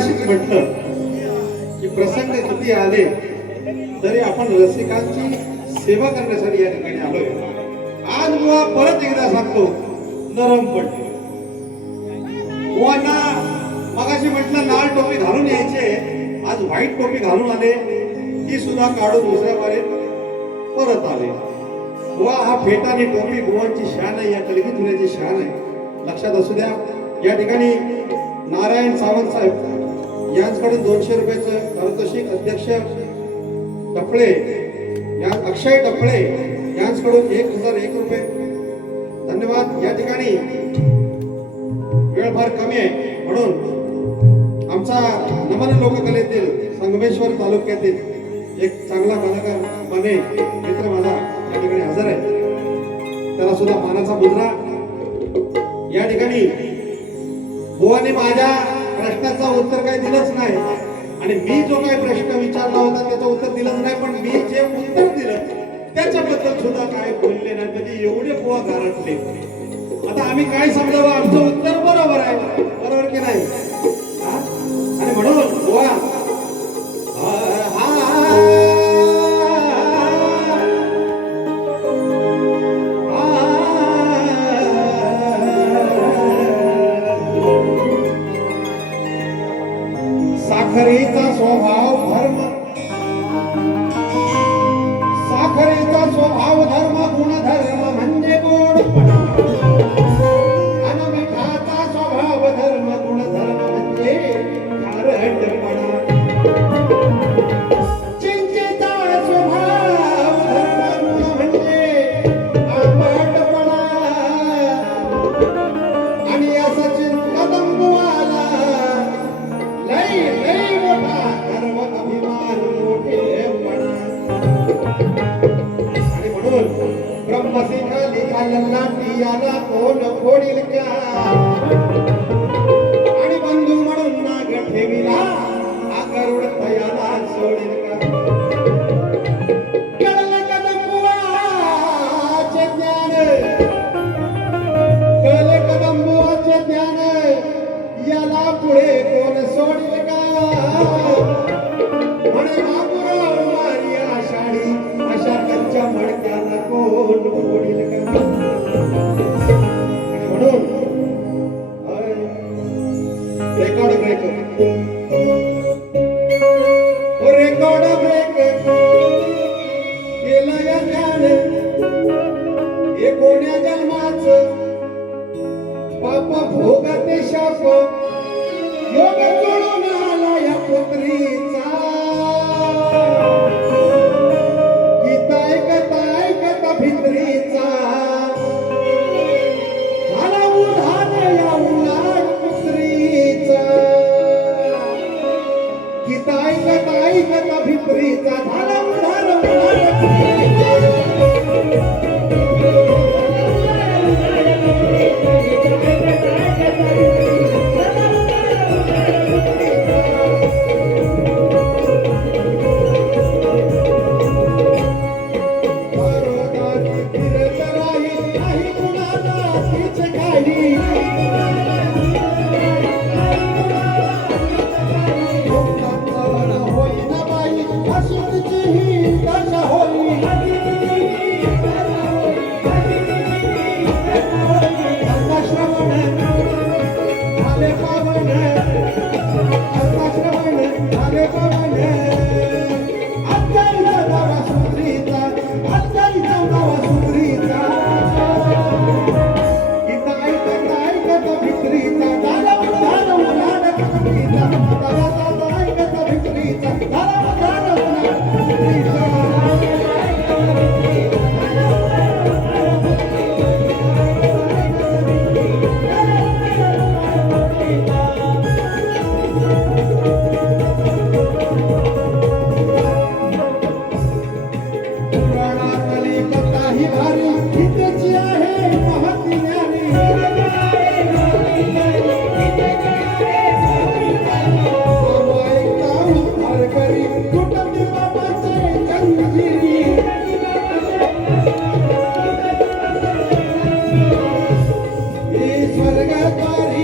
मगाशीच म्हटलं की प्रसंग किती आले तरी आपण रसिकांची सेवा करण्यासाठी या ठिकाणी आलोय. आज बुवा परत एकदा सांगतो, नरम पडले बुवांना. मगाशी म्हटलं लाल टोपी घालून यायचे, आज व्हाईट टोपी घालून आले, ती सुद्धा काढून दुसऱ्या बारे परत आले. बुवा हा फेटा आणि टोपी बुवांची शान आहे, या कलगी तुऱ्याची शान आहे, लक्षात असू द्या. या ठिकाणी नारायण सावंत साहेब यांच्याकडून 200 रुपयाचं पारितोषिक, अध्यक्ष टपळे या अक्षय टपळे यांच्याकडून 1001 रुपये. धन्यवाद. या ठिकाणी वेळ फार कमी आहे म्हणून आमचा नमन लोककलेतील संगमेश्वर तालुक्यातील एक चांगला कलाकार माने मित्र माझा या ठिकाणी हजर आहे, त्याला सुद्धा मानाचा मुद्रा. या ठिकाणी बुवाने माझ्या प्रश्नाचा उत्तर काही दिलंच नाही आणि मी जो काही प्रश्न विचारला होता त्याचं उत्तर दिलंच नाही, पण मी जे उत्तर दिलं त्याच्याबद्दल सुद्धा काय बोलले नाही. म्हणजे एवढे बुवा गारटले. आता आम्ही काय समजावं, आमचं उत्तर बरोबर आहे, बरोबर की नाही? आणि म्हणून बुवा साखरेचा स्वभाव धर्म, साखरेचा स्वभाव धर्म गुणधर्म म्हणजे गोडपणा, आणि मिठाचा स्वभाव धर्म गुणधर्म म्हणजे खारटपणा. चिंचेचा स्वभाव धर्म गुण म्हणजे आंबटपणा, आणि असा चिंतकदंबुवाला लई लई मोठा गर्व अभिमान मोठेपणा. आणि म्हणून ब्रह्मसिंह लिहायला टियाला कोण फोडील का, आणि बंधू म्हणून नाग ठेविला हा गरुड तयाला सोडील का. कळलं कदंबुवाचे ज्ञान, कळलं कदंबुवाचे ज्ञान, याला पुढे कोण सोडील का. म्हणे बाबूराव मारी आषाढी, अशा कच्च्या मडक्याला कोण फोडील का. आणि म्हणून रेकॉर्ड ब्रेक, रेकॉर्ड ब्रेक केलं या ज्ञान, हे कोण्या जन्माचं पाप भोगते शाप, योग जोडून आला या पुत्रीचा. गीता ऐकता भित्रीचा, झाला उधार या उलाट पुत्रीचा. गीता ऐकता भित्रीचा, झाला उधार उलाट पुत्रीचा. स्वर्गद्वारी